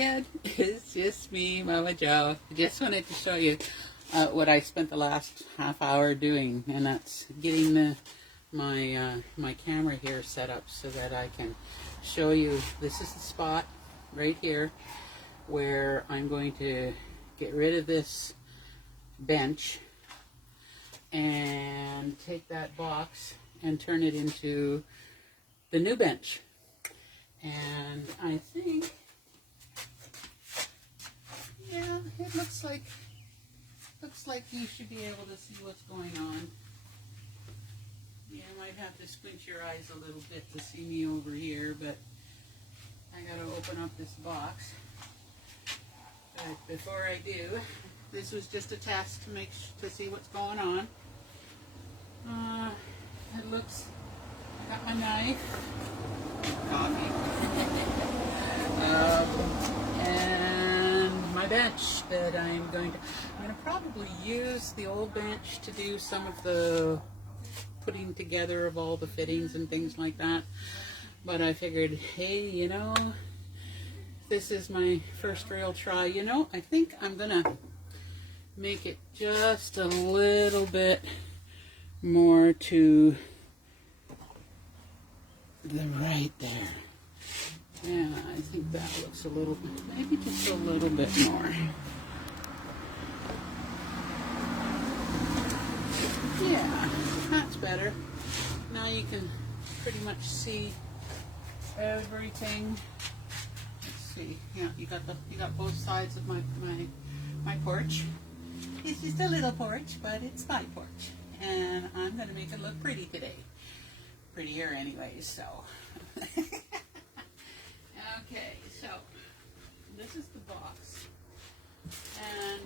again. It's just me, Mama Joe. I just wanted to show you what I spent the last half hour doing, and that's getting my camera here set up so that I can show you. This is the spot right here where I'm going to get rid of this bench and take that box and turn it into the new bench. And I think, yeah, it looks like you should be able to see what's going on. You might have to squint your eyes a little bit to see me over here, but I gotta open up this box. But before I do, this was just a test to see what's going on. It looks, I got my knife, coffee, and my bench that I'm going to probably use the old bench to do some of the putting together of all the fittings and things like that. But I figured, hey, you know, this is my first real try. You know, I think I'm gonna make it just a little bit more to the right there. Yeah, I think that looks a little, maybe just a little bit more. Yeah, that's better. Now you can pretty much see everything. Let's see. Yeah, you got both sides of my porch. It's just a little porch, but it's my porch. And I'm going to make it look pretty today. Prettier anyways, so. Okay, so this is the box. And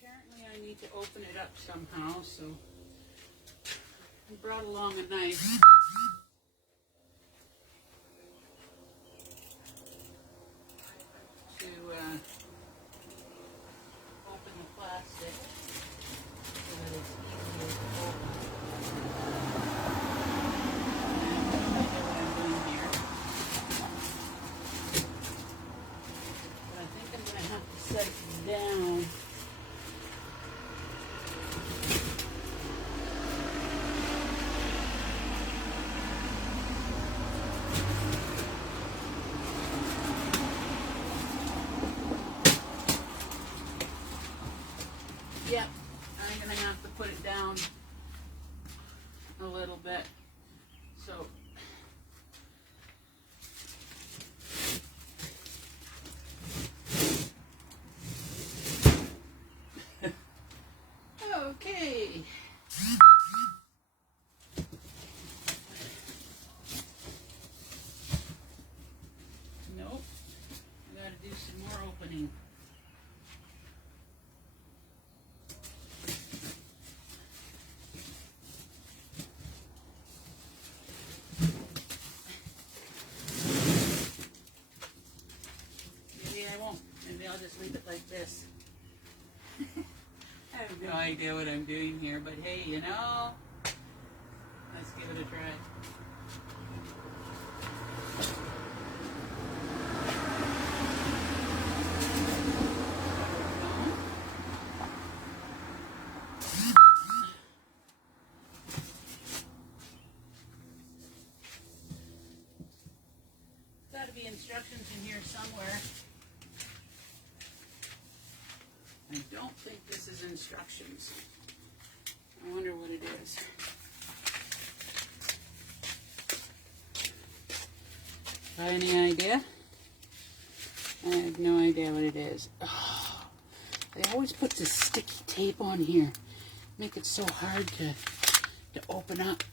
apparently I need to open it up somehow, so I brought along a knife. To open the plastic. So that it's easier to open. And I know what I'm doing here. But I think I'm going to have to set it down. Yep, I'm going to have to put it down a little bit. So, okay. Nope, I got to do some more opening. Maybe I'll just leave it like this. I have no idea what I'm doing here, but hey, you know, let's give it a try. Got to be instructions in here somewhere. I don't think this is instructions. I wonder what it is. Got any idea? I have no idea what it is. Oh, they always put this sticky tape on here. Make it so hard to open up.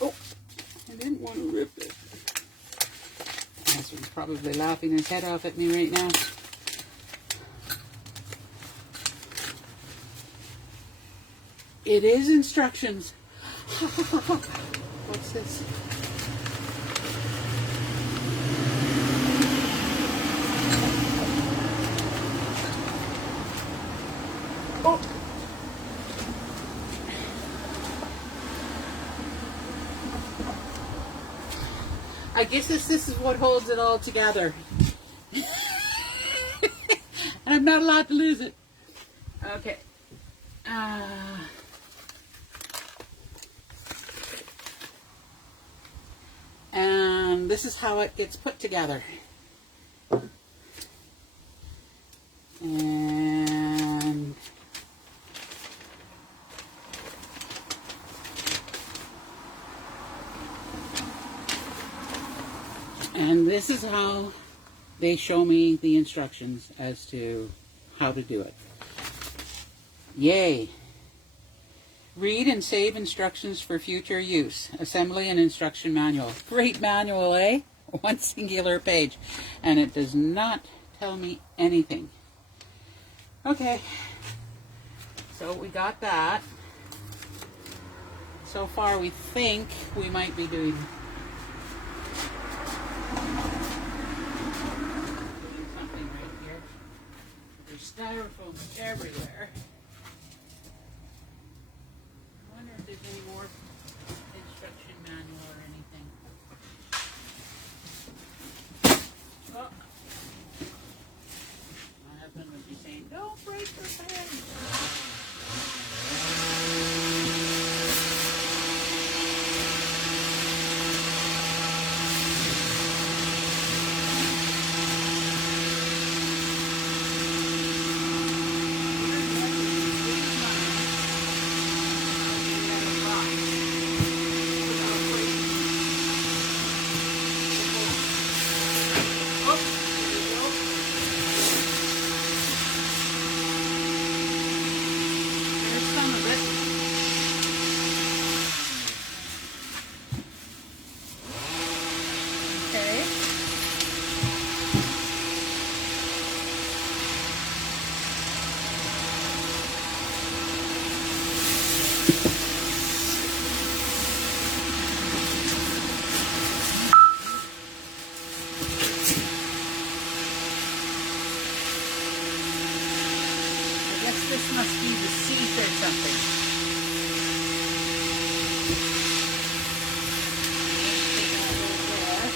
Oh, I didn't want to rip it. My husband's probably laughing his head off at me right now. It is instructions. What's this? Oh! I guess this is what holds it all together. And I'm not allowed to lose it. Okay. And this is how it gets put together. And this is how they show me the instructions as to how to do it. Yay! Read and save instructions for future use. Assembly and instruction manual. Great manual, eh? One singular page. And it does not tell me anything. Okay. So we got that. So far we think we might be doing something right here. There's styrofoam everywhere. I wonder if there's any more instruction manual or anything. Oh. My husband would be saying, don't break your pen. This must be the seat or something. Take that over there.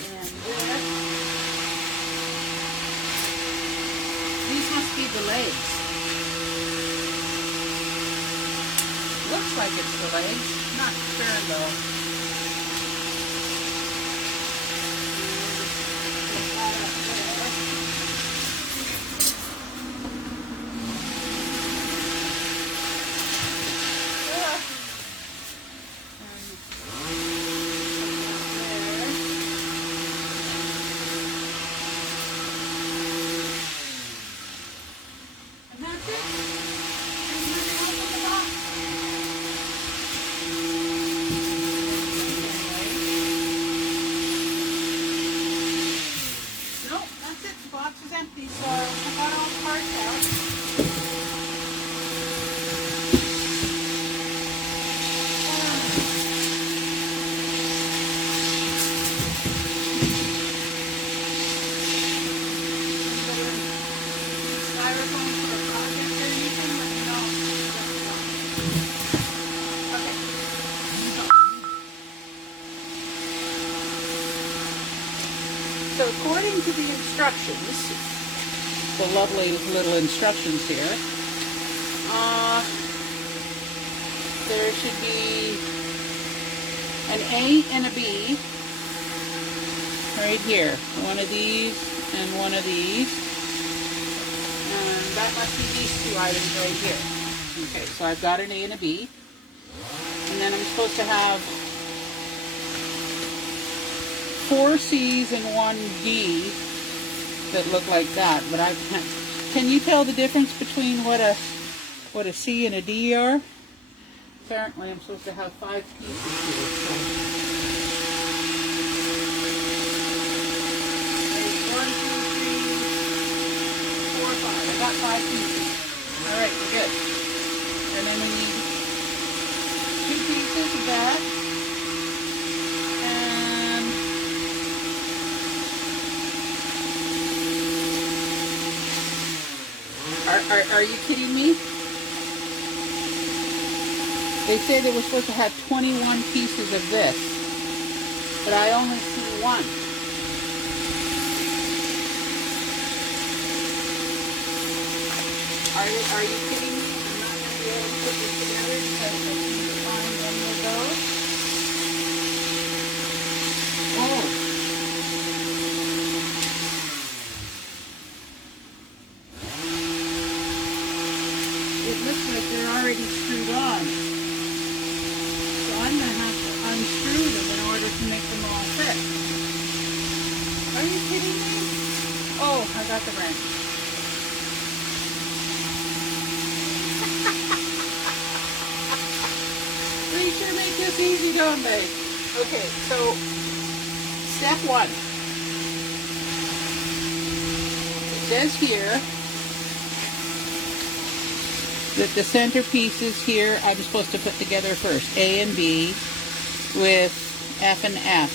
And this. These must be the legs. Looks like it's the legs. Not sure though. Empty, so I got all the parts out. Styrofoam for a project or anything, let me know. Okay. So according to the instructions, the lovely little instructions here, there should be an A and a B right here. One of these and one of these. And that must be these two items right here. Okay, so I've got an A and a B. And then I'm supposed to have 4 C's and 1 D that look like that, but I can't. Can you tell the difference between what a C and a D are? Apparently I'm supposed to have 5 pieces here. So. There's 1, 2, 3, 4, 5. I got 5 pieces. Alright, we're good. And then we need 2 pieces of that. Are you kidding me? They say they were supposed to have 21 pieces of this, but I only see one. Are you kidding me? I'm not going to be able to put this together because I need to find one of those. Oh. It looks like they're already screwed on. So I'm going to have to unscrew them in order to make them all fit. Are you kidding me? Oh, I got the wrench. They sure make this easy, don't they? Okay, so step one. It says here that the centerpieces here I'm supposed to put together first, A and B with F and F,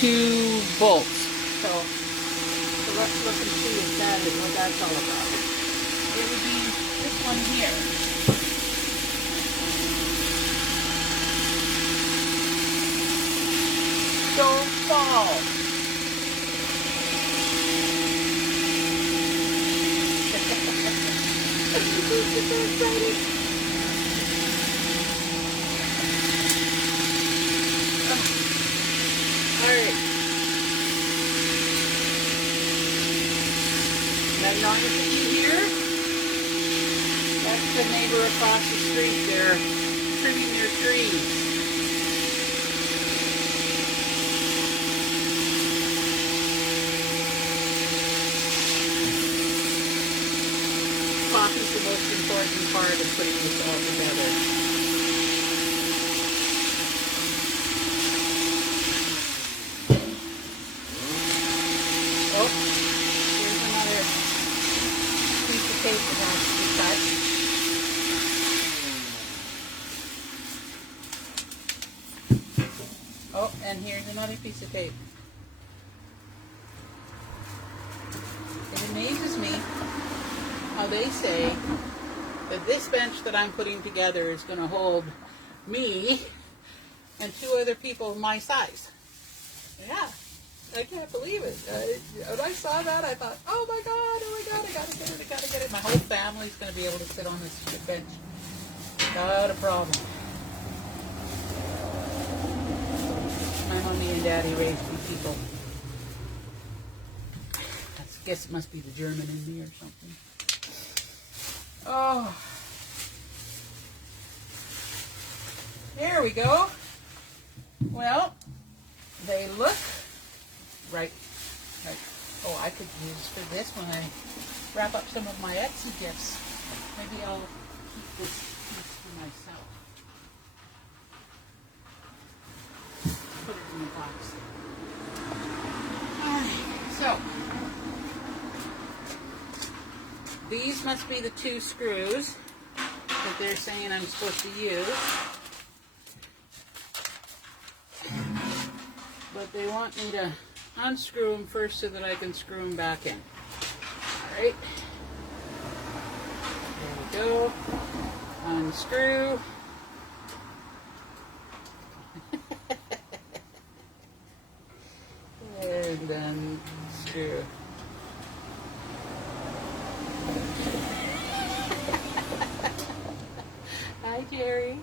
2 bolts. So let's look and see if that is what that's all about. It would be this one here. Don't fall. Alright. That noise that you hear? That's the neighbor across the street. They're trimming their trees. Coffee's the most important part of putting this all together. Oh, here's another piece of tape that has to be cut. Oh, and here's another piece of tape. It amazes me how they say that this bench that I'm putting together is going to hold me and 2 other people my size. Yeah, I can't believe it. When I saw that, I thought, oh my God, I gotta get it. My whole family's going to be able to sit on this bench. Not a problem. My mommy and daddy raised me people. I guess it must be the German in me or something. Oh, there we go. Well, they look right. Oh, I could use for this when I wrap up some of my Etsy gifts. Maybe I'll keep this piece for myself. Put it in the box. So. These must be the 2 screws that they're saying I'm supposed to use. But they want me to unscrew them first so that I can screw them back in. Alright. There we go. Unscrew. And unscrew. Hi, Jerry.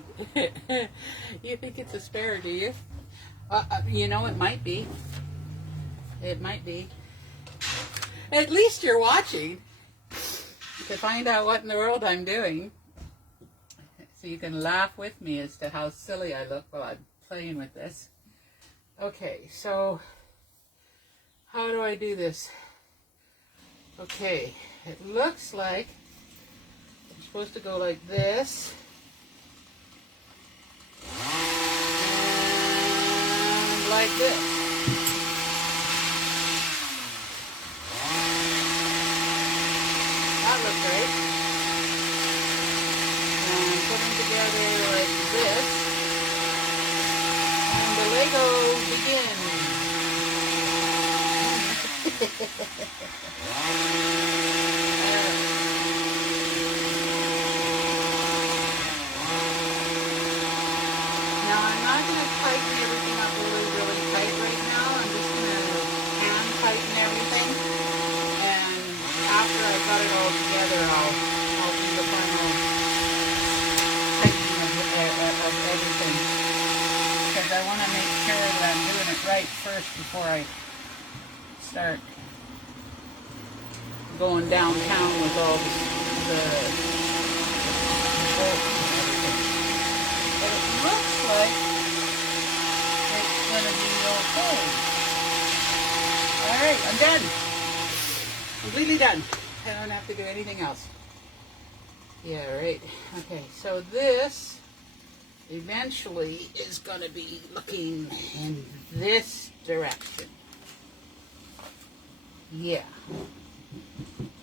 You think it's a spare, do you? You know, it might be. It might be. At least you're watching to find out what in the world I'm doing. So you can laugh with me as to how silly I look while I'm playing with this. Okay, so how do I do this? Okay, it looks like I'm supposed to go like this. And like this. That looks right. And put them together like this. And the Lego begins. tighten everything up really, really tight right now. I'm just going to hand tighten everything. And after I've got it all together, I'll do the final tightening of everything. Because I want to make sure that I'm doing it right first before I start going downtown with all the bolts and everything. But it looks like it's going to be okay. Alright, I'm done. Completely done. I don't have to do anything else. Yeah, right. Okay, so this eventually is going to be looking in this direction. Yeah.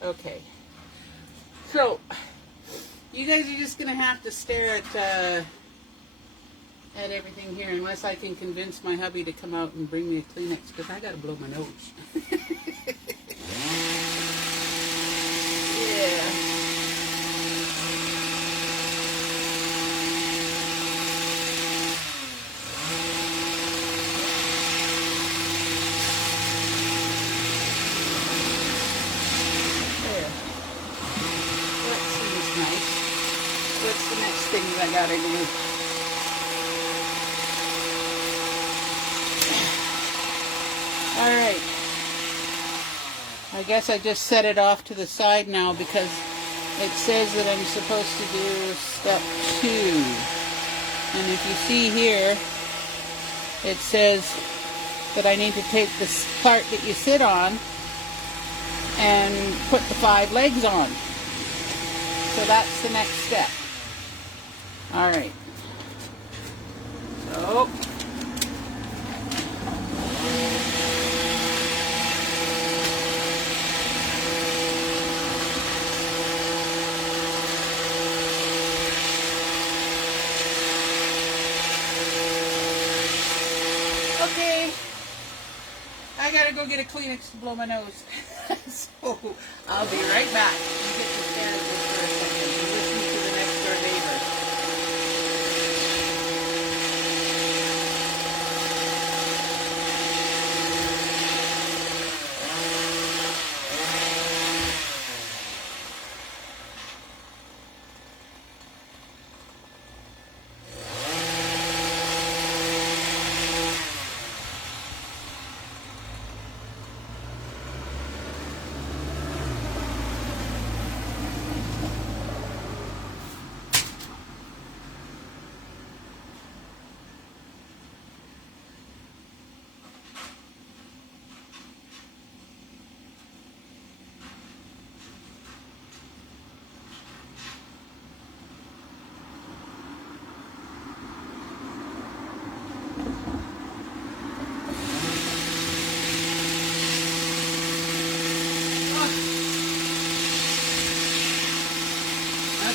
Okay. So, you guys are just going to have to stare at everything here unless I can convince my hubby to come out and bring me a Kleenex because I got to blow my nose. Yeah. What's the next thing that I gotta do? Alright. I guess I just set it off to the side now because it says that I'm supposed to do step 2. And if you see here, it says that I need to take this part that you sit on and put the 5 legs on. So that's the next step. All right. So okay. I gotta go get a Kleenex to blow my nose. So I'll be right back. You get to stare at this for a second and listen to the next door neighbor.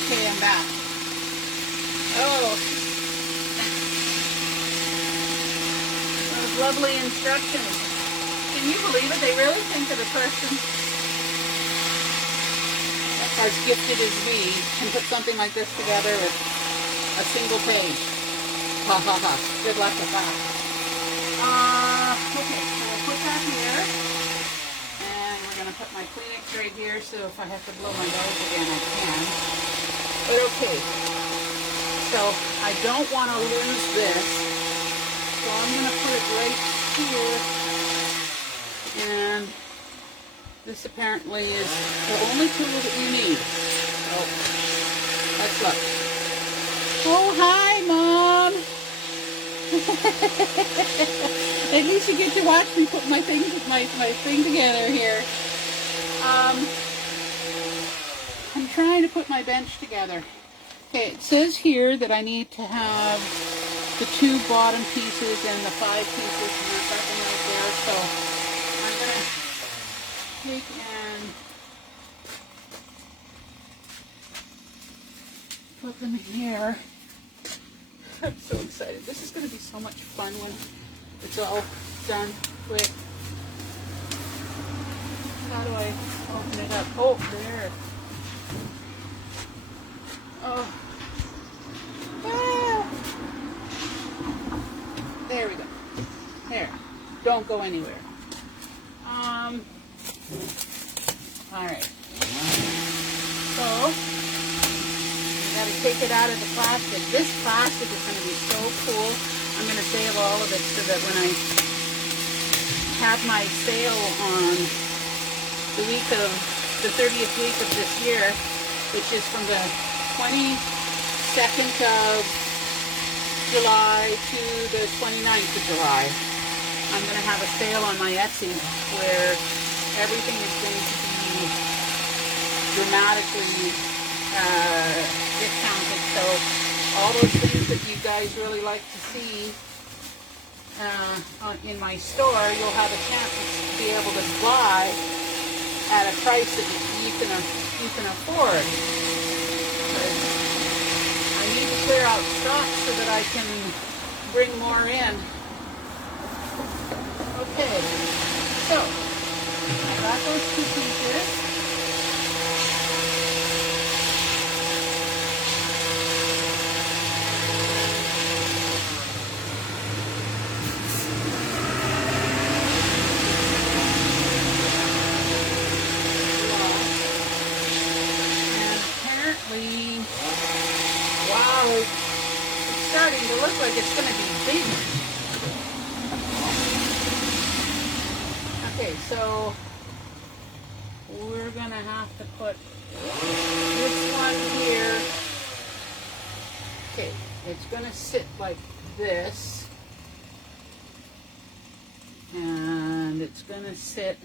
Okay, I'm back. Oh, those lovely instructions. Can you believe it? They really think that a person as gifted as me can put something like this together with a single page. Ha ha ha. Good luck with that. Okay, so we'll put that here. And we're going to put my Kleenex right here, so if I have to blow my nose again, I can. But okay, so I don't want to lose this, so I'm going to put it right here, and this apparently is the only tool that you need. Oh, let's look. Oh, hi, Mom! At least you get to watch me put my thing together here. I'm trying to put my bench together. Okay, it says here that I need to have the 2 bottom pieces and the 5 pieces, and there's nothing right there, so I'm going to take and put them in here. I'm so excited. This is going to be so much fun when it's all done quick. How do I open it up? Oh, there. Oh. Ah. won't go anywhere. Alright. So, you gotta take it out of the plastic. This plastic is going to be so cool. I'm going to save all of it so that when I have my sale on the 30th week of this year, which is from the 22nd of July to the 29th of July, I'm going to have a sale on my Etsy where everything is going to be dramatically discounted. So all those things that you guys really like to see in my store, you'll have a chance to be able to buy at a price that you can afford. I need to clear out stock so that I can bring more in. Okay, so I got those two pieces. Wow, it's starting to look like it's going to be big. Okay, so we're going to have to put this one here. Okay, it's going to sit like this. And it's going to sit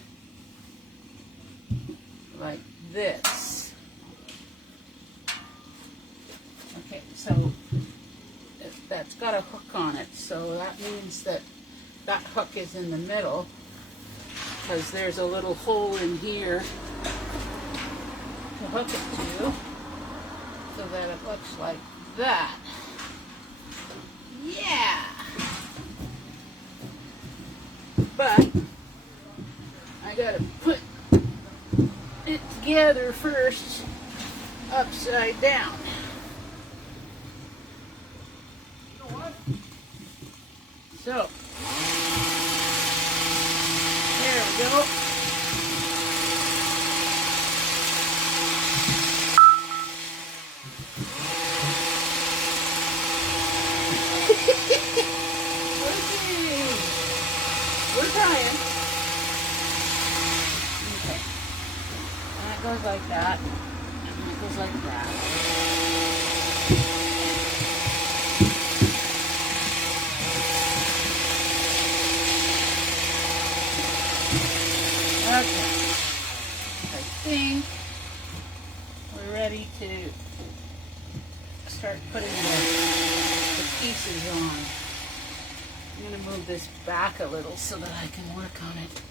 like this. Okay, so that's got a hook on it, so that means that that hook is in the middle, because there's a little hole in here to hook it to, so that it looks like that. Yeah! But I gotta put it together first, upside down. So, there we go. Okay. We're trying. Okay. And it goes like that. And it goes like that. Okay, I think we're ready to start putting the pieces on. I'm going to move this back a little so that I can work on it.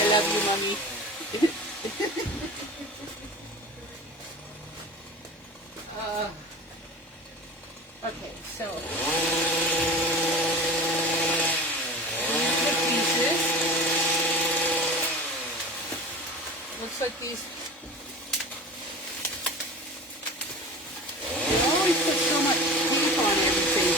I love you, Mommy. Okay, so here's the pieces. Looks like these. They always put so much tape on everything.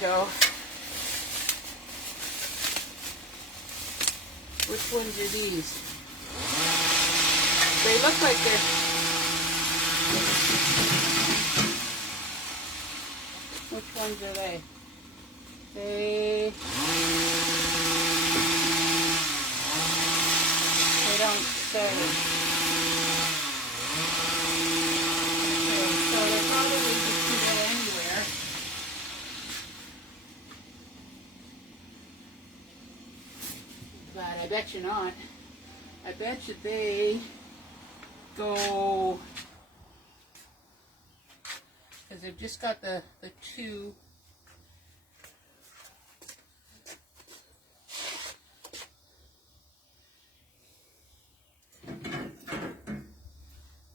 Go. Which ones are these? They look like they're... Which ones are they? They don't say. Okay, so they probably just can go anywhere. But I bet you not. I bet you they go because they've just got the two.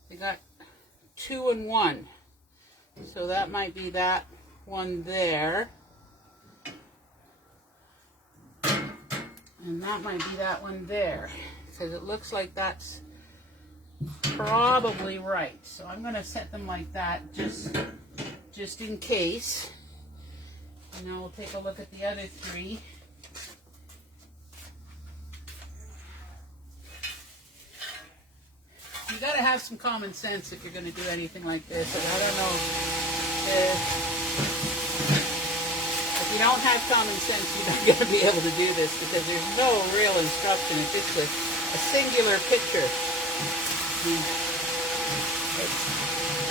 They got 2 and 1. So that might be that one there. And that might be that one there. Because it looks like that's probably right. So I'm going to set them like that just in case. And now we'll take a look at the other 3. You got to have some common sense if you're going to do anything like this. And I don't know if you don't have common sense, you're not going to be able to do this because there's no real instruction. It's just a singular picture.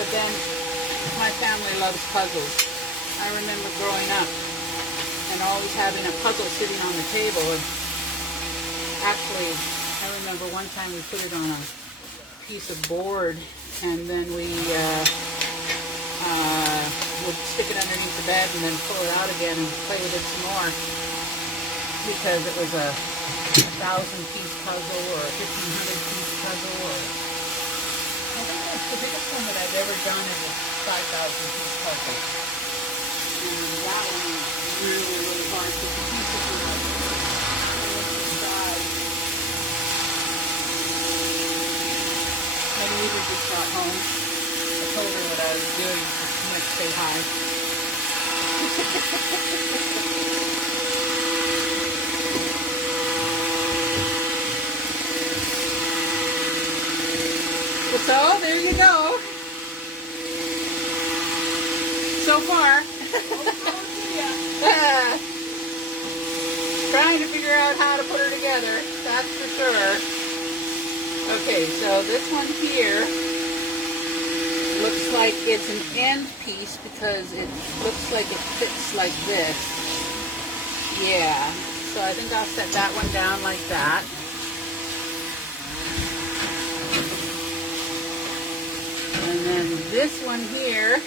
But then my family loves puzzles. I remember growing up and always having a puzzle sitting on the table. And actually, I remember one time we put it on a piece of board, and then we would stick it underneath the bed and then pull it out again and play with it some more because it was a 1,000-piece puzzle or a 1,500-piece puzzle. Or I think that's the biggest one that I've ever done is a 5,000-piece puzzle. And that one is really, really hard to put the pieces together. Maybe Eva just got home. I told her what I was doing. She went to say hi. So, there you go. So far. Trying to figure out how to put her together. That's for sure. Okay, so this one here looks like it's an end piece because it looks like it fits like this. Yeah, so I think I'll set that one down like that. And then this one here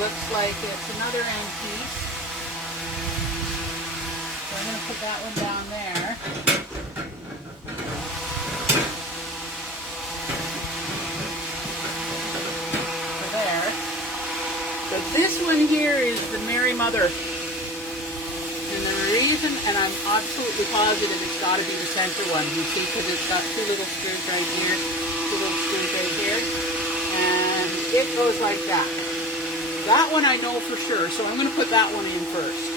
looks like it's another end piece. So I'm going to put that one down there. So there. So this one here is the Mary Mother. And the reason, and I'm absolutely positive it's got to be the center one, you see, because it's got 2 little screws right here, 2 little screws right here, and it goes like that. That one I know for sure, so I'm going to put that one in first.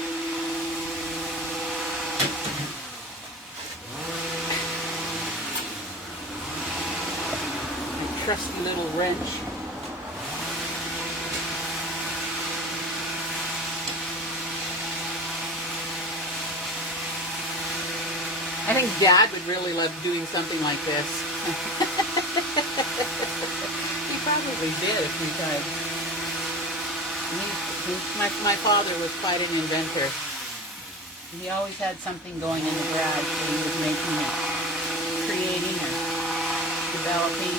Trusty little wrench. I think Dad would really love doing something like this. He probably did if he tried. My father was quite an inventor. He always had something going in the garage that he was making it, creating or developing.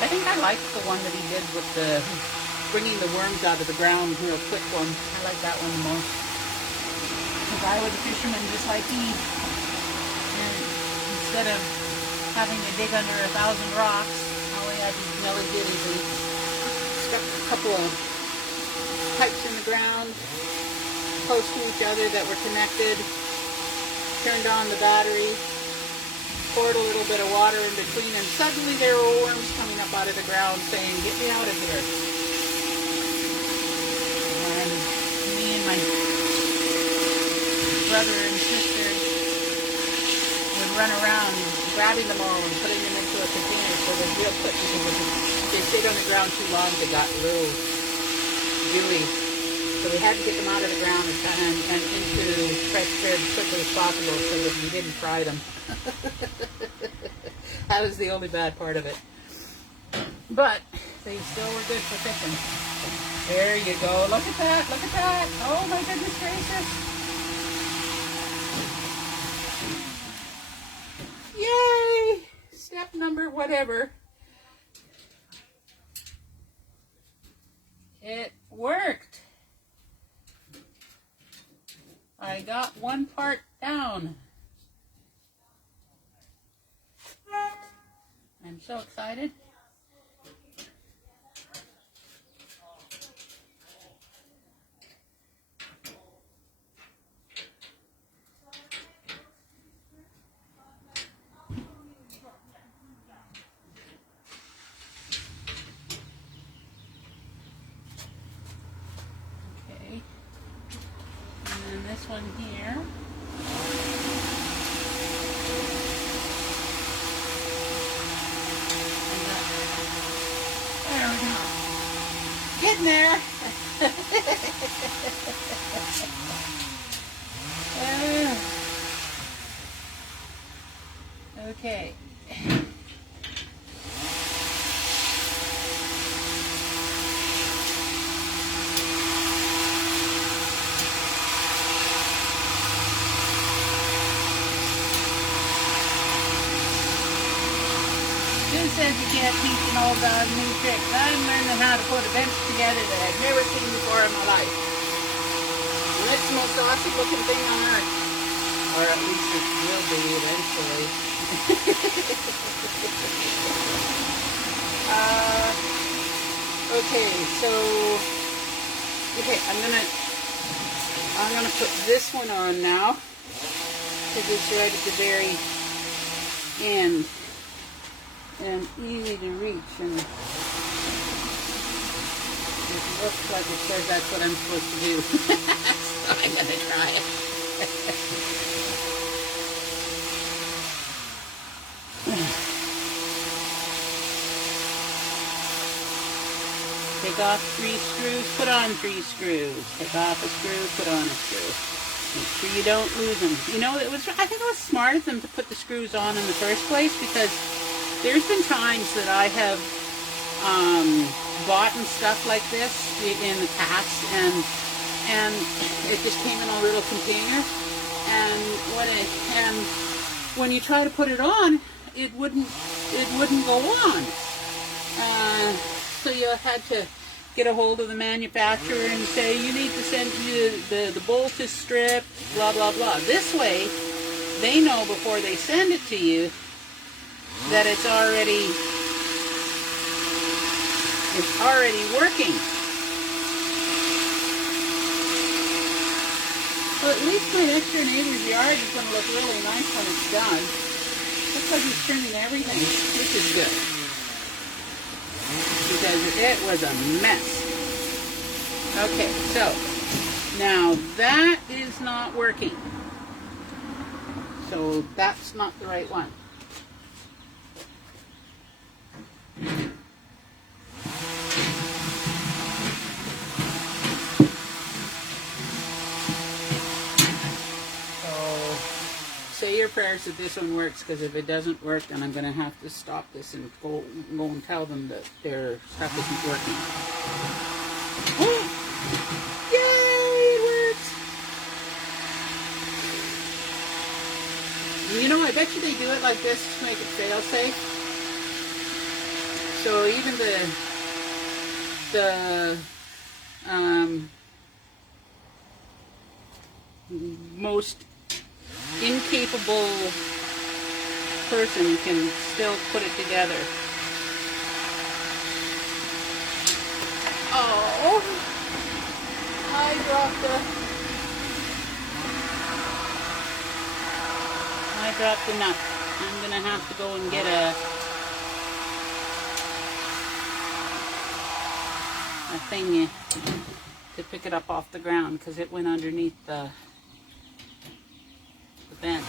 I think I liked the one that he did with the bringing the worms out of the ground, real quick one. I like that one the most. Because I was a fisherman just like he. And instead of having to dig under 1,000 rocks, all he had to do is he stuck a couple of pipes in the ground, close to each other that were connected, turned on the battery, poured a little bit of water in between, and suddenly there were worms coming up out of the ground saying, "Get me out of here." And me and my brother and sister would run around grabbing them all and putting them into a container so they're real quick, because if they stayed on the ground too long, they got real dewy. So we had to get them out of the ground and into fresh air as quickly as possible so that we didn't fry them. That was the only bad part of it. But they still were good for fishing. There you go. Look at that. Look at that. Oh my goodness gracious. Yay! Step number whatever. it worked. I got one part down. I'm so excited. Okay. And then this one here. There we go. Getting there. Okay. Who says you can't teach an old dog new tricks? I'm learning how to put a bench together that I've never seen before in my life. And it's the most awesome looking thing on earth. Or at least it will be eventually. Okay, I'm gonna put this one on now because it's right at the very end and easy to reach, and it looks like it says that's what I'm supposed to do. So I'm gonna try it. Take off 3 screws, put on 3 screws. Take off a screw, put on a screw. Make sure you don't lose them. You know, I think it was smart of them to put the screws on in the first place, because there's been times that I have bought stuff like this in the past, and it just came in a little container, and when you try to put it on, it wouldn't go on. So you had to get a hold of the manufacturer and say, you need to send you the bolt is stripped, blah, blah, blah. This way, they know before they send it to you that it's already working. Well, at least my next door neighbor's yard is going to look really nice when it's done. Looks like he's trimming everything, which is good, because it was a mess. Okay, so now that is not working. So that's not the right one. Say your prayers that this one works, because if it doesn't work, then I'm going to have to stop this and go and tell them that their stuff isn't working. Oh! Yay! It works! You know, I bet you they do it like this to make it fail safe. So even the most incapable person can still put it together. Oh, I dropped the nut. I'm gonna have to go and get a thing to pick it up off the ground, because it went underneath the bench.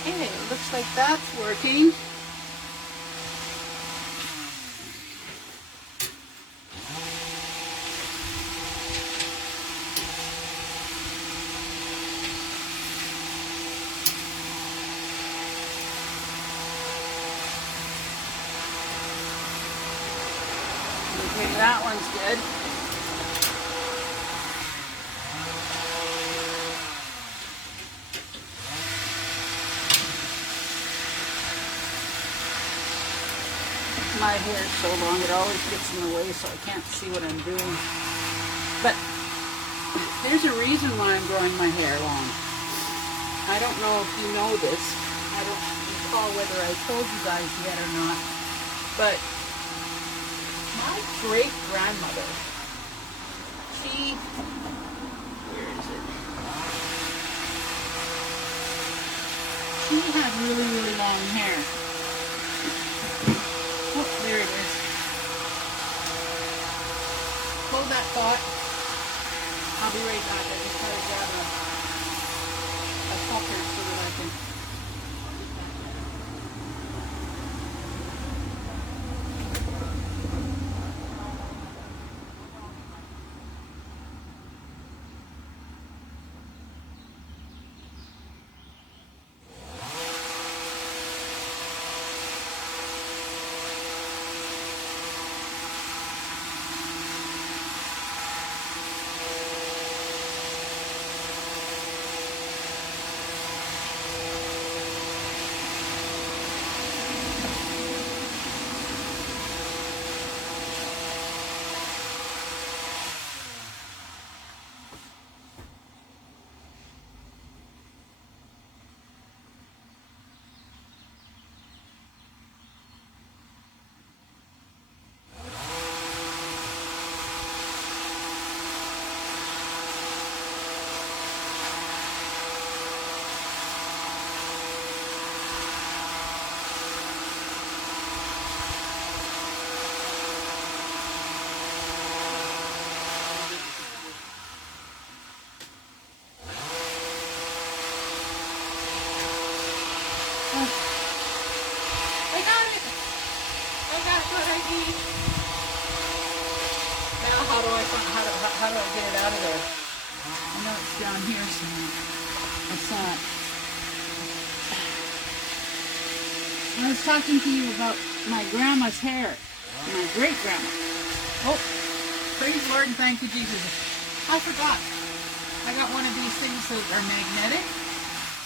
Okay, it looks like that's working. Okay, that one's good. My hair is so long, it always gets in the way, so I can't see what I'm doing. But there's a reason why I'm growing my hair long. I don't know if you know this. I don't recall whether I told you guys yet or not. But my great-grandmother, where is it? She had really, really long hair. Oh, there it is. Hold that thought. I'll be right back. I just gotta grab a sucker so that I can... How do I get it out of there? I know it's down here somewhere. I saw it. I was talking to you about my grandma's hair. My great-grandma. Oh, praise the Lord and thank you, Jesus. I forgot. I got one of these things that are magnetic,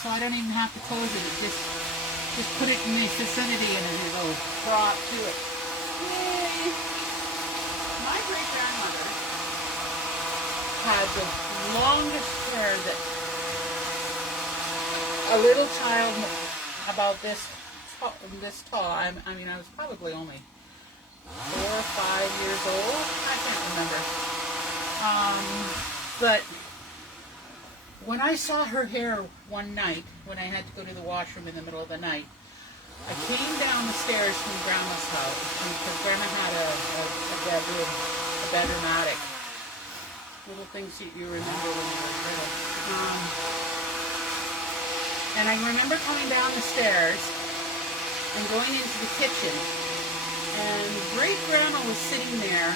so I don't even have to close it. It just put it in the vicinity and it'll draw it to it. Yay! My great-grandmother had the longest hair that a little child about this tall. I mean, I was probably only 4 or 5 years old. I can't remember. But when I saw her hair one night, when I had to go to the washroom in the middle of the night, I came down the stairs from Grandma's house because Grandma had a bedroom attic. Little things that you remember when you were little. And I remember coming down the stairs and going into the kitchen, and great-grandma was sitting there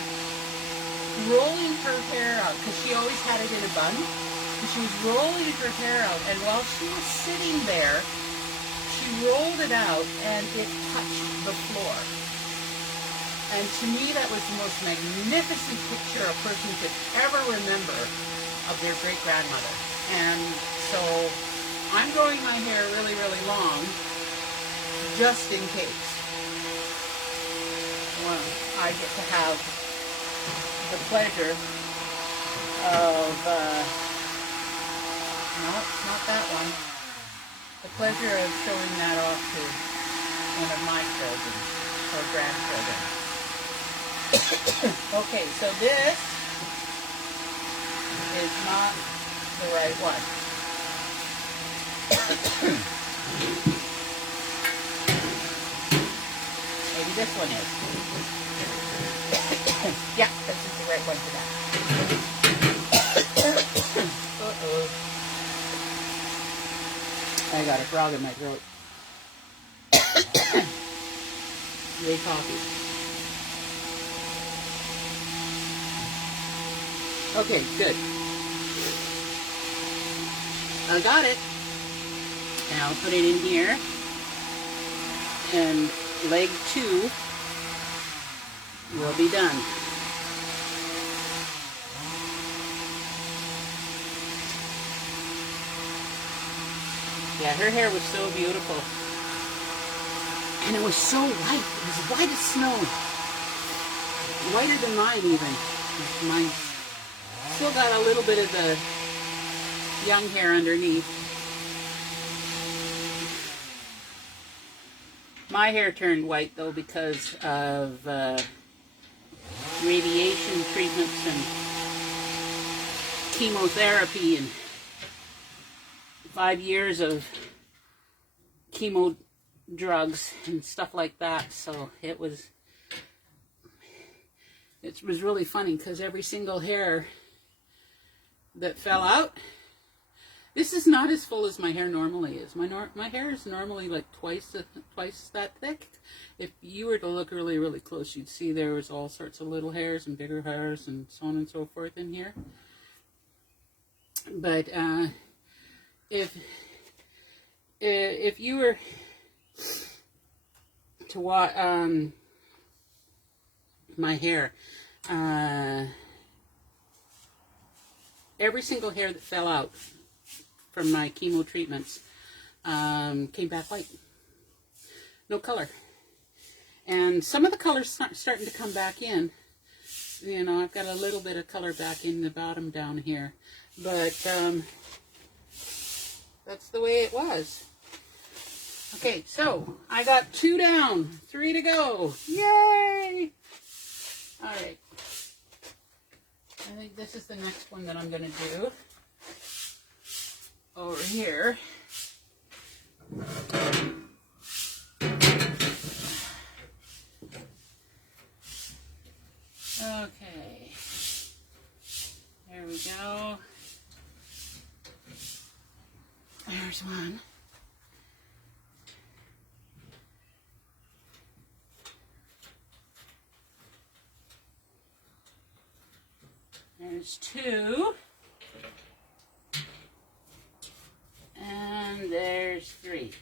rolling her hair out because she always had it in a bun. And she was rolling her hair out, and while she was sitting there, she rolled it out and it touched the floor. And to me, that was the most magnificent picture a person could ever remember of their great-grandmother. And so I'm growing my hair really, really long, just in case. Well, I get to have the pleasure of, no, it's not that one. The pleasure of showing that off to one of my children or grandchildren. Okay, so this is not the right one. Maybe this one is. Yeah, this is the right one for that. Uh-oh. I got a frog in my throat. Yay, coffee. Okay, good. I got it. Now I'll put it in here. And leg 2 will be done. Yeah, her hair was so beautiful. And it was so white. It was white as snow. Whiter than mine even. Mine still got a little bit of the young hair underneath. My hair turned white though because of radiation treatments and chemotherapy and 5 years of chemo drugs and stuff like that. So it was really funny because every single hair that fell out, this is not as full as my hair normally is. My hair is normally like twice that thick. If you were to look really, really close, you'd see there was all sorts of little hairs and bigger hairs and so on and so forth in here. But if you were to watch my hair, every single hair that fell out from my chemo treatments came back white. No color. And some of the color's starting to come back in. You know, I've got a little bit of color back in the bottom down here. But that's the way it was. Okay, so I got 2 down, 3 to go. Yay! All right. I think this is the next one that I'm going to do. Over here. Okay. There we go. There's one. There's 2. And there's 3.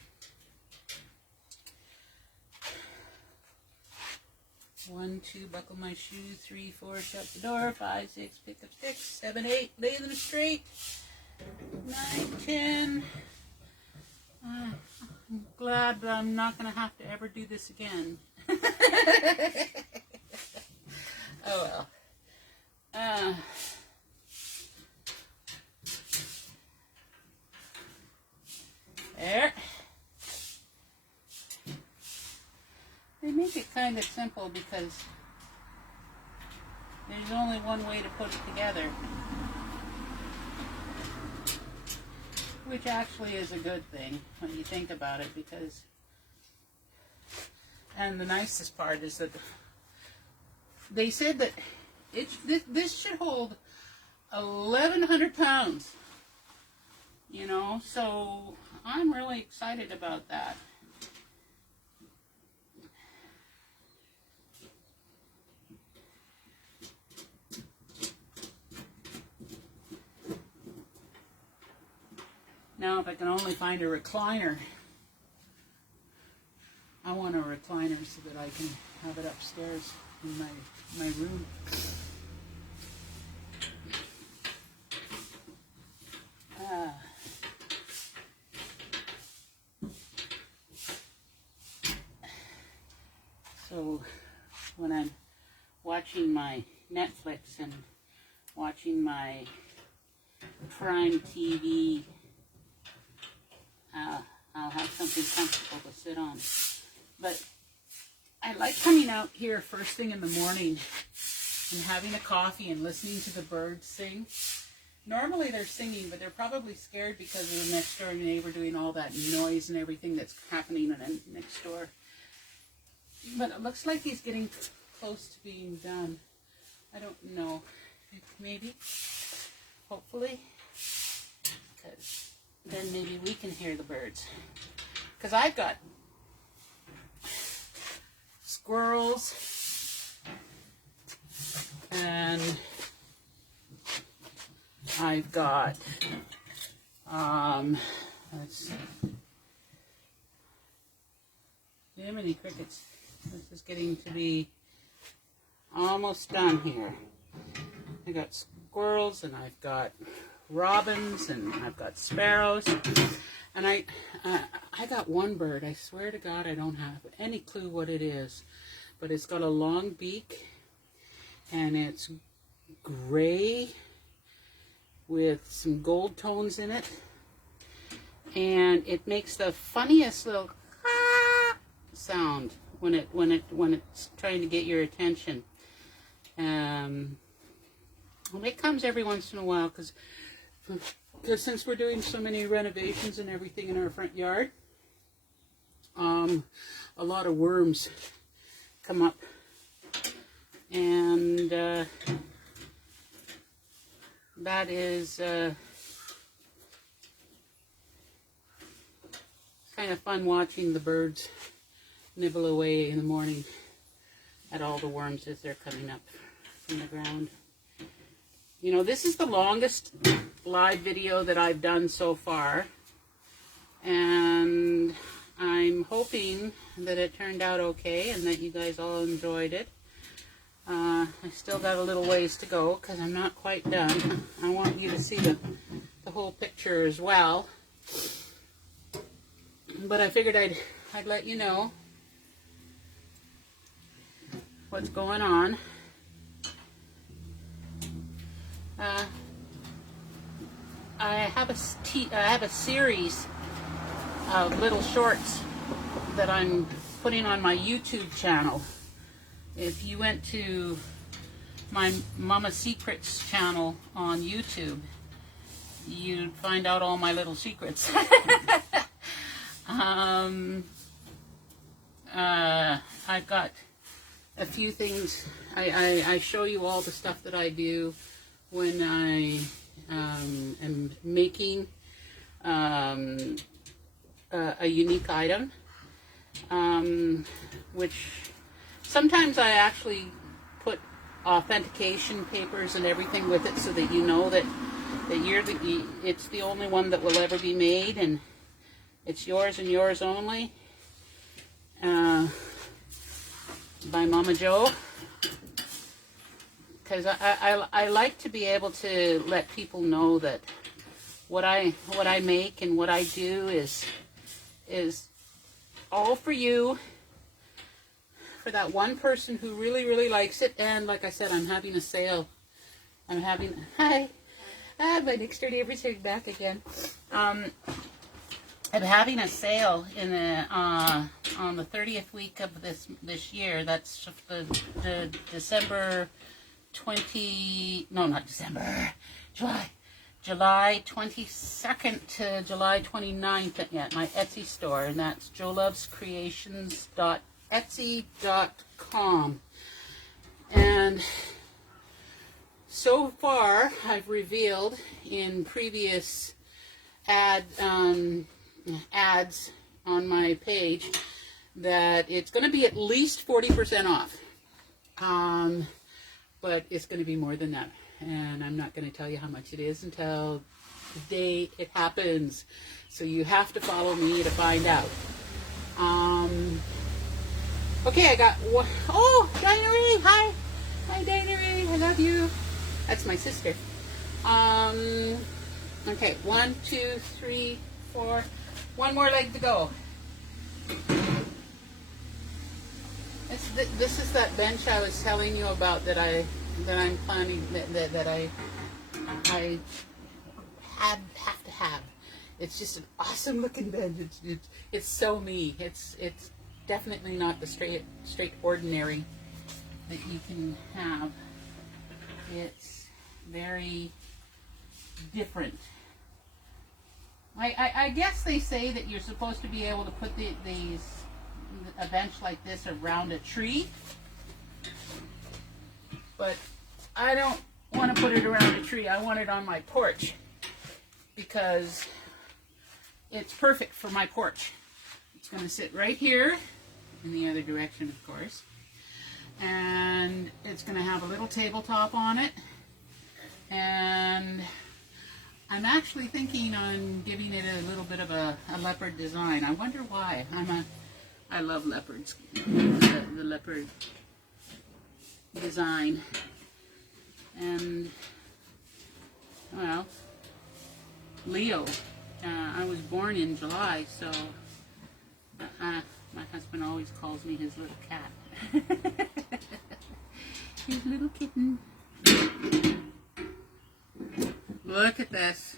1, 2, buckle my shoe. 3, 4, shut the door. 5, 6, pick up sticks. 7, 8, lay them straight. 9, 10. I'm glad that I'm not going to have to ever do this again. Oh well. There. They make it kind of simple because there's only one way to put it together, which actually is a good thing when you think about it, because, and the nicest part is that they said that this should hold 1,100 pounds, you know, so I'm really excited about that. Now, if I can only find a recliner, I want a recliner so that I can have it upstairs in my room. So when I'm watching my Netflix and watching my Prime TV, I'll have something comfortable to sit on. But I like coming out here first thing in the morning and having a coffee and listening to the birds sing. Normally they're singing, but they're probably scared because of the next door neighbor doing all that noise and everything that's happening next door. But it looks like he's getting close to being done. I don't know. Maybe. Hopefully. Because then maybe we can hear the birds. Because I've got squirrels and I've got let's see. How many crickets? This is getting to be almost done here. I got squirrels and I've got robins, and I've got sparrows. And I got one bird. I swear to God, I don't have any clue what it is. But it's got a long beak, and it's gray with some gold tones in it. And it makes the funniest little sound when it's trying to get your attention. And it comes every once in a while because since we're doing so many renovations and everything in our front yard, a lot of worms come up, and that is kind of fun watching the birds nibble away in the morning at all the worms as they're coming up from the ground. You know, this is the longest live video that I've done so far, and I'm hoping that it turned out okay and that you guys all enjoyed it. I still got a little ways to go because I'm not quite done. I want you to see the whole picture as well. But I figured I'd let you know what's going on. I have a series of little shorts that I'm putting on my YouTube channel. If you went to my Mama Secrets channel on YouTube, you'd find out all my little secrets. I've got a few things. I show you all the stuff that I do when I am making a unique item, which sometimes I actually put authentication papers and everything with it so that you know that it's the only one that will ever be made, and it's yours and yours only, by Mama Joe. Because I like to be able to let people know that what I make and what I do is all for you, for that one person who really, really likes it. And like I said, I'm having a sale. Hi, my next door neighbor's heading back again. I'm having a sale in the on the 30th week of this year. That's the July 22nd to July 29th at my Etsy store, and that's jolovescreations.etsy.com. And so far, I've revealed in previous ads on my page that it's going to be at least 40% off. But it's going to be more than that. And I'm not going to tell you how much it is until the day it happens. So you have to follow me to find out. Okay, I got one. Oh, Dinary, hi. Hi, Dinary, I love you. That's my sister. Okay, 1, 2, 3, 4. One more leg to go. This is that bench I was telling you about that I'm planning that I have to have. It's just an awesome looking bench. It's so me. It's definitely not the straight ordinary that you can have. It's very different. I guess they say that you're supposed to be able to put a bench like this around a tree, but I don't want to put it around a tree. I want it on my porch because it's perfect for my porch. It's going to sit right here in the other direction, of course, and it's going to have a little tabletop on it, and I'm actually thinking on giving it a little bit of a leopard design. I wonder why. I love leopards, the leopard design. And, well, Leo. I was born in July, so my husband always calls me his little cat. His little kitten. Look at this.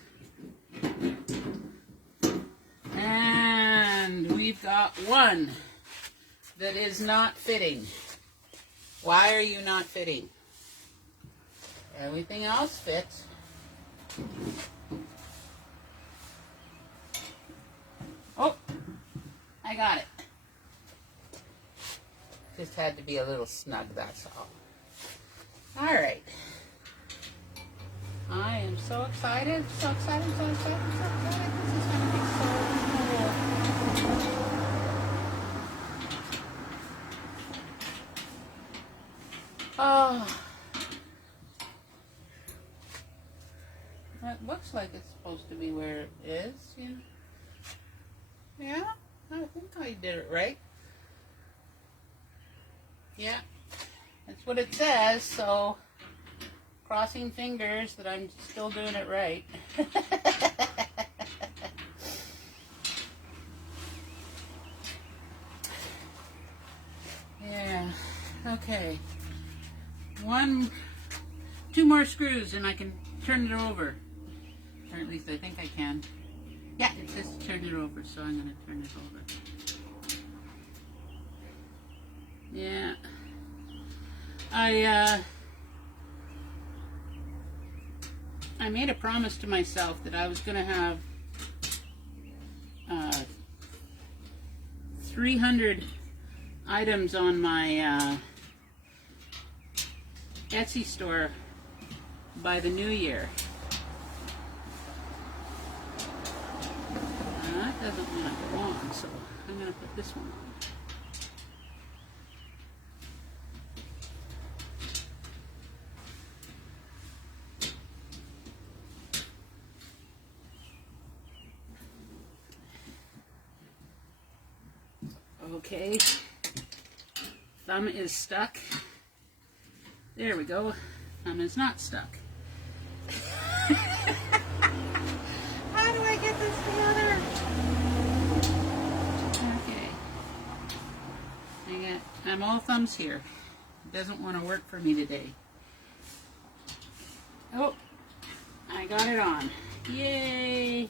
And we've got one that is not fitting. Why are you not fitting? Everything else fits. Oh, I got it. Just had to be a little snug, that's all. All right. I am so excited, so excited, so excited, so excited. This is going to be so cool. Oh. That looks like it's supposed to be where it is, you know. Yeah, I think I did it right. Yeah, that's what it says, so crossing fingers that I'm still doing it right. Yeah, okay. Two more screws and I can turn it over. Or at least I think I can. Yeah, it says to turn it over, so I'm going to turn it over. Yeah. I made a promise to myself that I was going to have 300 items on my Etsy store by the new year. That doesn't want to go on, so I'm going to put this one on. Okay, thumb is stuck. There we go. Thumb is not stuck. How do I get this together? Okay. I'm all thumbs here. It doesn't want to work for me today. Oh, I got it on. Yay!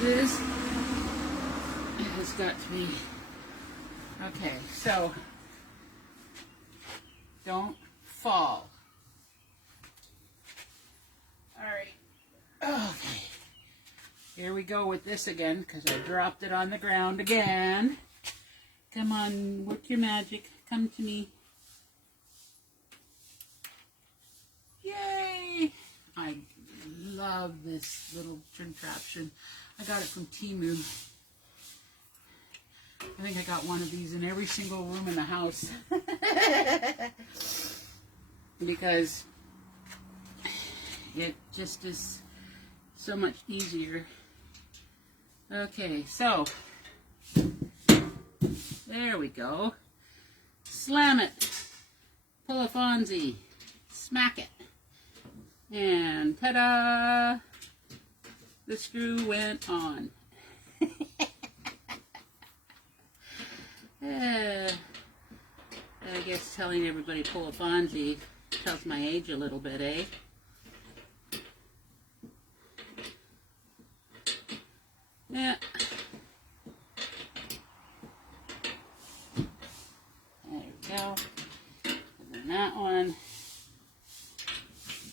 This has got to be okay. So don't fall. All right. Okay. Here we go with this again because I dropped it on the ground again. Come on, work your magic. Come to me. Yay! I love this little contraption. I got it from Temu. I think I got one of these in every single room in the house. Because it just is so much easier. Okay, so there we go. Slam it. Pull a Fonzie. Smack it. And ta-da! The screw went on. I guess telling everybody pull a Fonzie tells my age a little bit, eh? Yeah. There we go. And then that one.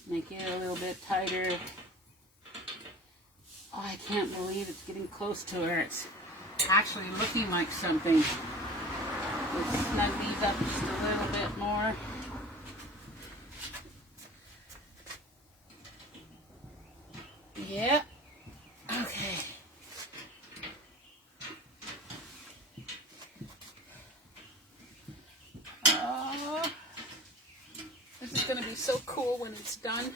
Make it a little bit tighter. Oh, I can't believe it's getting close to where it's actually looking like something. Let's snug these up just a little bit more. Yep. Okay. Oh, this is going to be so cool when it's done.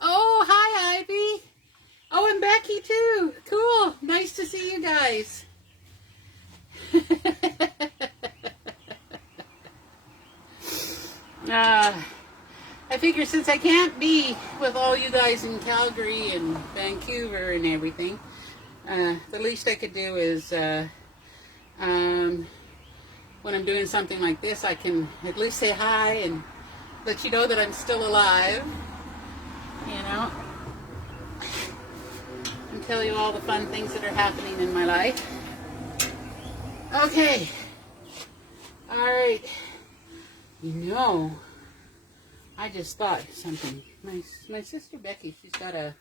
Oh, hi, Ivy. Oh, and Becky, too. Cool. Nice to see you guys. I figure since I can't be with all you guys in Calgary and Vancouver and everything, the least I could do is when I'm doing something like this, I can at least say hi and let you know that I'm still alive, you know, and tell you all the fun things that are happening in my life. Okay. All right. You know, I just thought something. My sister Becky, she's got a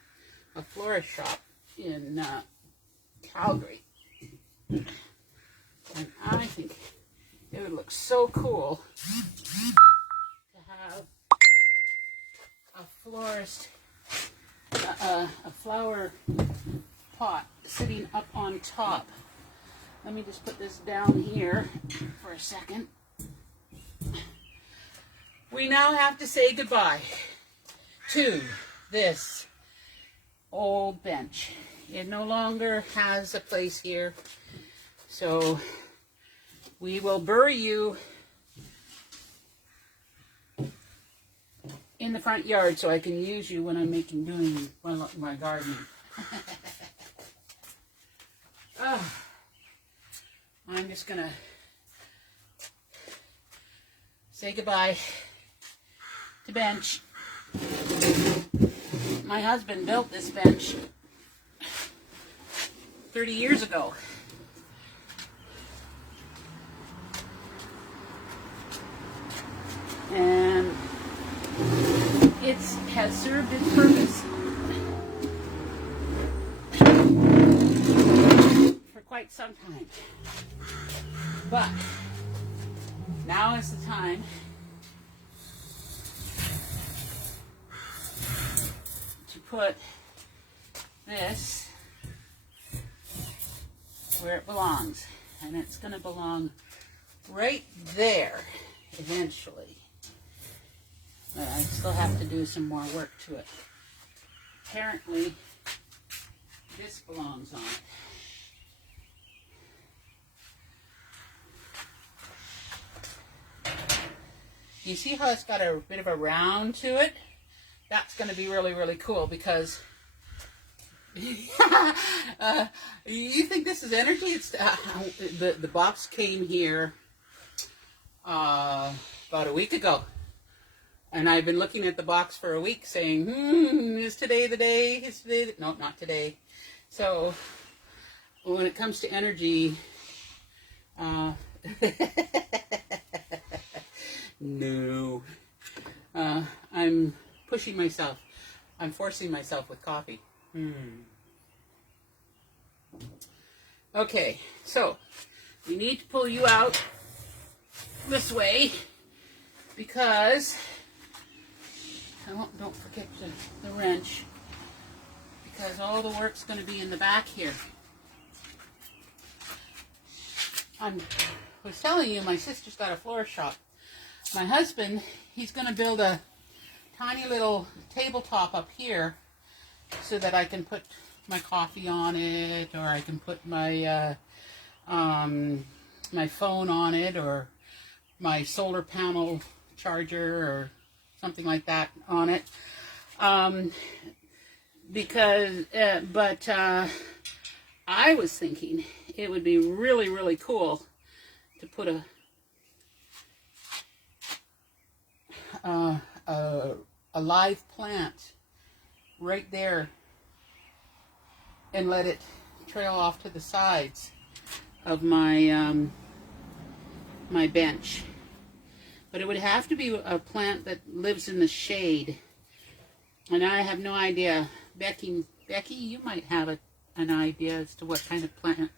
florist shop in Calgary. And I think it would look so cool to have a florist, a flower pot sitting up on top. Let me just put this down here for a second. We now have to say goodbye to this old bench. It no longer has a place here, so we will bury you in the front yard so I can use you when I'm doing my gardening. Oh, I'm just gonna say goodbye to bench. My husband built this bench 30 years ago. And it has served its purpose for quite some time. But now is the time to put this where it belongs. And it's going to belong right there eventually. But I still have to do some more work to it. Apparently, this belongs on it. You see how it's got a bit of a round to it? That's going to be really, really cool because you think this is energy? It's the box came here about a week ago. And I've been looking at the box for a week saying, is today the day? Is today the... No, not today. So, when it comes to energy, no. I'm pushing myself. I'm forcing myself with coffee. Okay, so, we need to pull you out this way because... Don't forget the wrench, because all the work's going to be in the back here. I was telling you, my sister's got a florist shop. My husband, he's going to build a tiny little tabletop up here so that I can put my coffee on it, or I can put my my phone on it, or my solar panel charger, or something like that on it, but I was thinking it would be really, really cool to put a live plant right there and let it trail off to the sides of my my bench. But it would have to be a plant that lives in the shade. And I have no idea. Becky, you might have an idea as to what kind of plant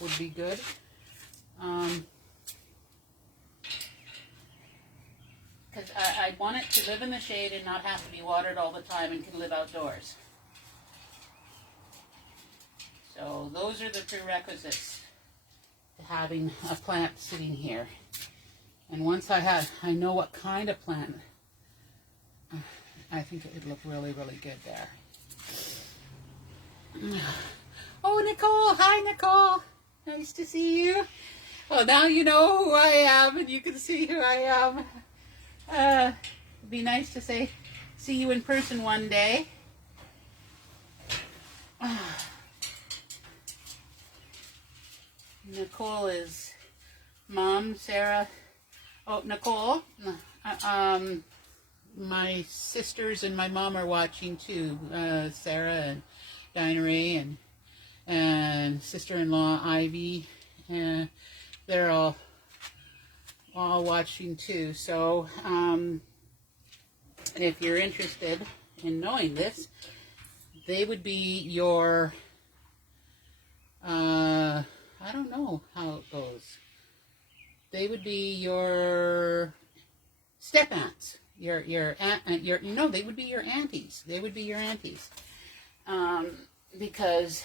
would be good. Because I want it to live in the shade and not have to be watered all the time and can live outdoors. So those are the prerequisites to having a plant sitting here. And once I know what kind of plant, I think it would look really, really good there. Oh, Nicole! Hi, Nicole! Nice to see you. Well, now you know who I am, and you can see who I am. It'd be nice to see you in person one day. Nicole is mom, Sarah. Oh, Nicole. My sisters and my mom are watching too. Sarah and Dinah Ray and sister-in-law Ivy. They're all watching too. So if you're interested in knowing this, they would be your I don't know how it goes. They would be your step aunts. Your aunt, no, they would be your aunties. They would be your aunties. Because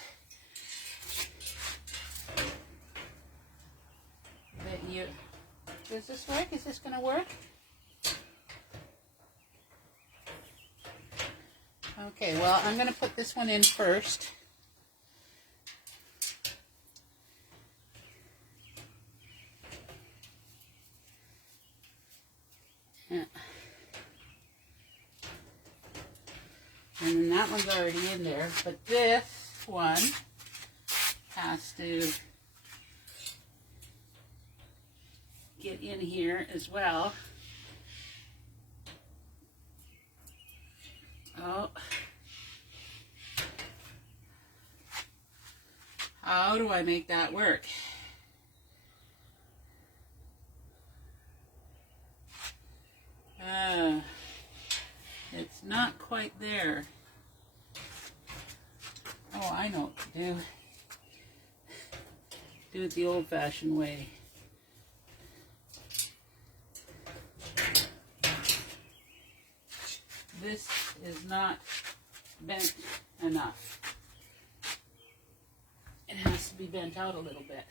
does this work? Is this going to work? Okay, well, I'm going to put this one in first. Yeah. And then that one's already in there, but this one has to get in here as well. Oh. How do I make that work? It's not quite there. Oh, I know what to do. Do it the old-fashioned way. This is not bent enough. It has to be bent out a little bit.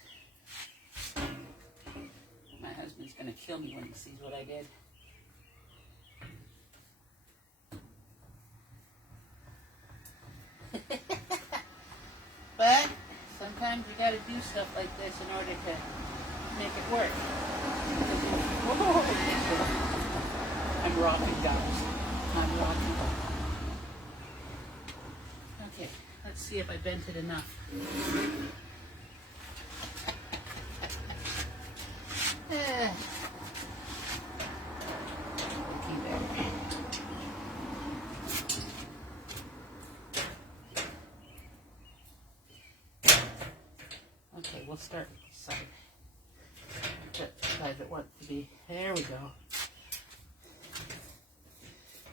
My husband's going to kill me when he sees what I did. But sometimes you got to do stuff like this in order to make it work. I'm rocking, guys. I'm rocking. Okay, let's see if I bent it enough. Okay, we'll start with this side. That side that wants to be. There we go.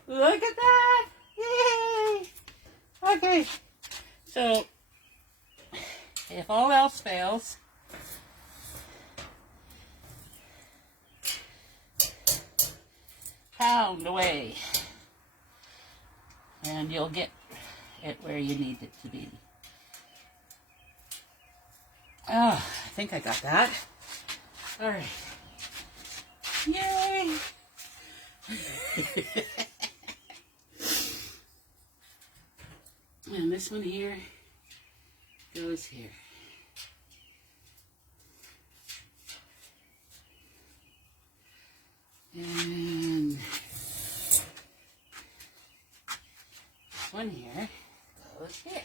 Look at that! Yay! Okay, so if all else fails, pound away, and you'll get it where you need it to be. Oh, I think I got that. All right. Yay! And this one here goes here. And this one here goes here.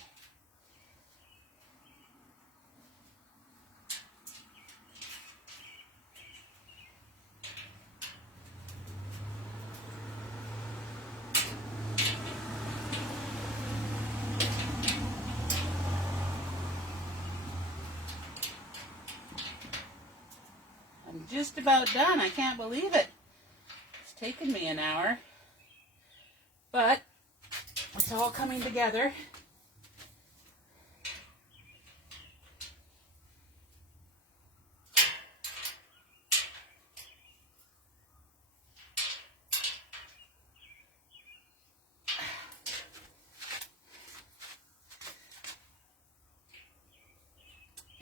I'm just about done. I can't believe it. It's taken me an hour. But it's all coming together.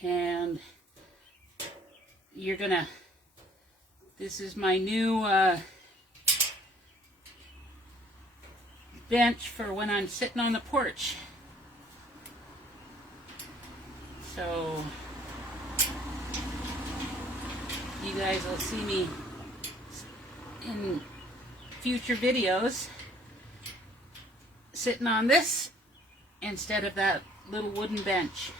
And you're gonna, this is my new bench for when I'm sitting on the porch. So you guys will see me in future videos sitting on this instead of that little wooden bench.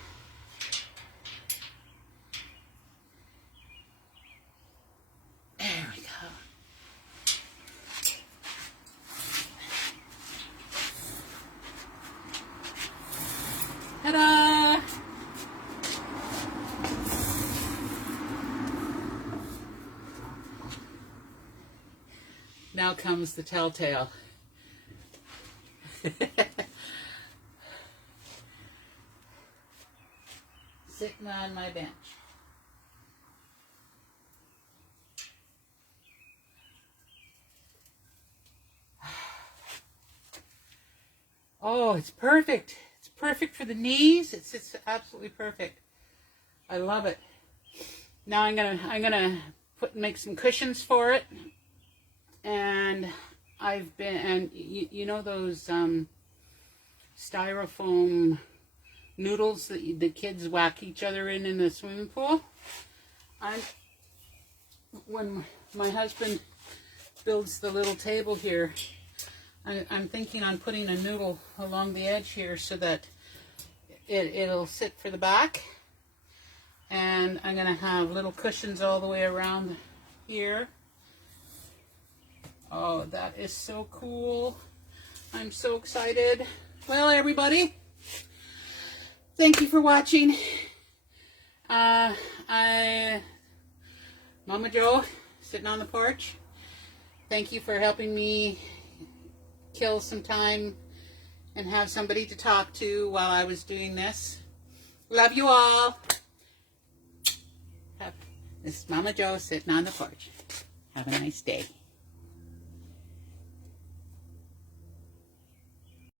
There we go. Ta-da! Now comes the telltale. Sitting on my bench. Oh, it's perfect. It's perfect for the knees. It's absolutely perfect. I love it. Now I'm gonna make some cushions for it. And you know those styrofoam noodles that the kids whack each other in the swimming pool? When my husband builds the little table here, I'm thinking on putting a noodle along the edge here so that it'll sit for the back. And I'm going to have little cushions all the way around here. Oh, that is so cool. I'm so excited. Well, everybody, thank you for watching. Mama Jo, sitting on the porch. Thank you for helping me kill some time and have somebody to talk to while I was doing this. Love you all. This is Mama Jo sitting on the porch. Have a nice day.